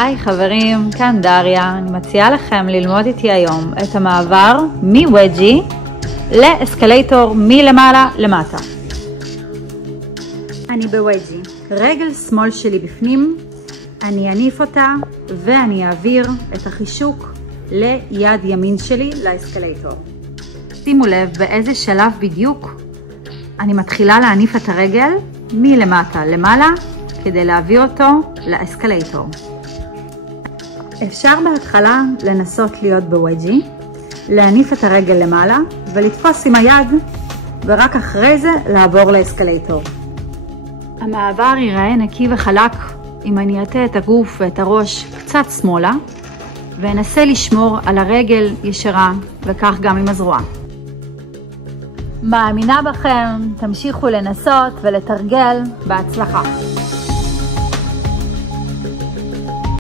היי חברים, כאן דריה. אני מציעה לכם ללמוד איתי היום את המעבר מווג'י לאסקלטור מלמעלה למטה. אני בווג'י, רגל שמאל שלי בפנים, אני אניף אותה ואני אעביר את החישוק ליד ימין שלי לאסקלטור. שימו לב באיזה שלב בדיוק אני מתחילה להניף את הרגל מלמטה למעלה כדי להעביר אותו לאסקלטור. אפשר בהתחלה לנסות להיות בווג'י, להניף את הרגל למעלה ולתפוס עם היד ורק אחרי זה לעבור לאסקלטור. המעבר ייראה נקי וחלק אם אני אטה את הגוף ואת הראש קצת שמאלה ואנסה לשמור על הרגל ישרה וכך גם עם הזרוע. מאמינה בכם, תמשיכו לנסות ולתרגל בהצלחה.